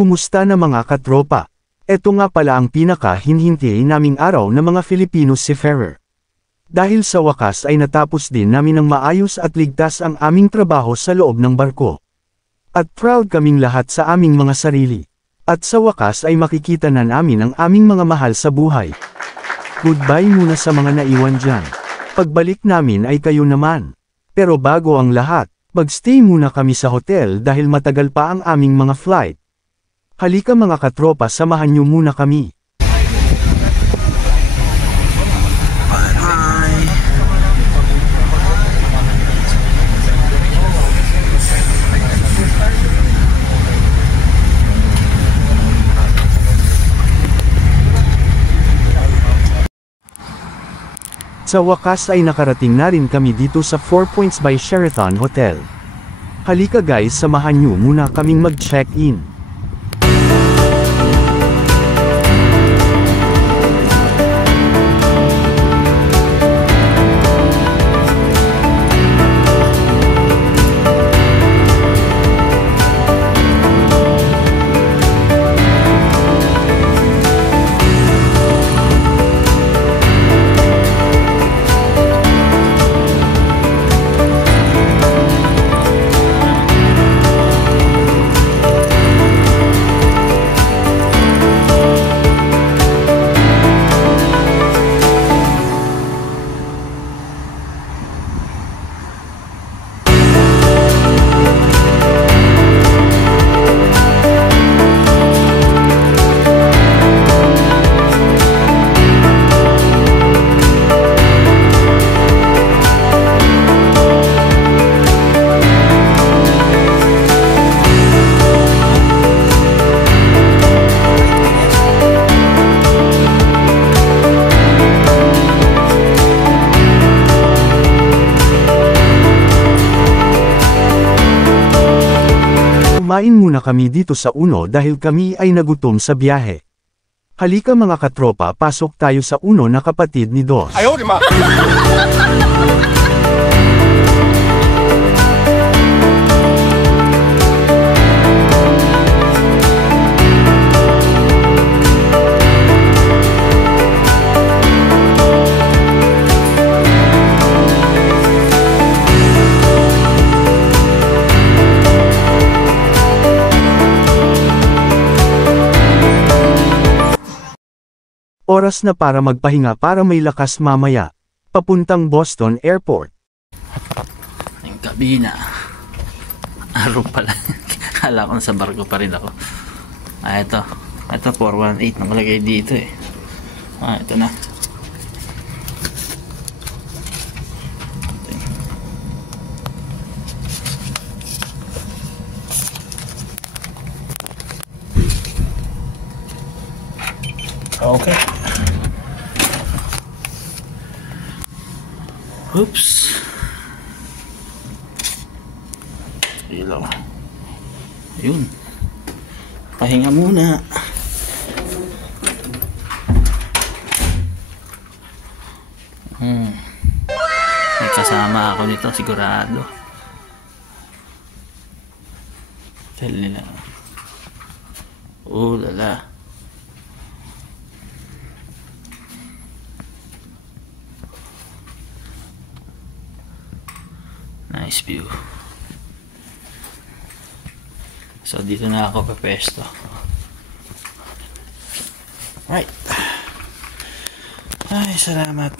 Kumusta na mga katropa? Eto nga pala ang pinaka-hinhintay naming araw na mga Filipino seafarer. Dahil sa wakas ay natapos din namin ng maayos at ligtas ang aming trabaho sa loob ng barko. At proud kaming lahat sa aming mga sarili. At sa wakas ay makikita na namin ang aming mga mahal sa buhay. Goodbye muna sa mga naiwan dyan. Pagbalik namin ay kayo naman. Pero bago ang lahat, mag-stay muna kami sa hotel dahil matagal pa ang aming mga flight. Halika mga katropa, samahan niyo muna kami. Sa wakas ay nakarating na rin kami dito sa 4 Points by Sheraton Hotel. Halika guys, samahan niyo muna kaming mag-check-in. Kumain muna kami dito sa Uno dahil kami ay nagutom sa biyahe. Halika mga katropa, pasok tayo sa Uno na kapatid ni Dos. Ayaw, di ma! Oras na para magpahinga para may lakas mamaya. Papuntang Boston Airport. Ang kabina. Araw pala. Kala ko sa barko pa rin ako. Ito. Ito 418 nakalagay dito eh. Ito na. Okay. Oops. Ilaw. Ayun. Pahinga muna. May kasama ako nito sigurado. Tell nila. Oh lala. Nice view. So dito na ako papesto. Right. Ay, salamat.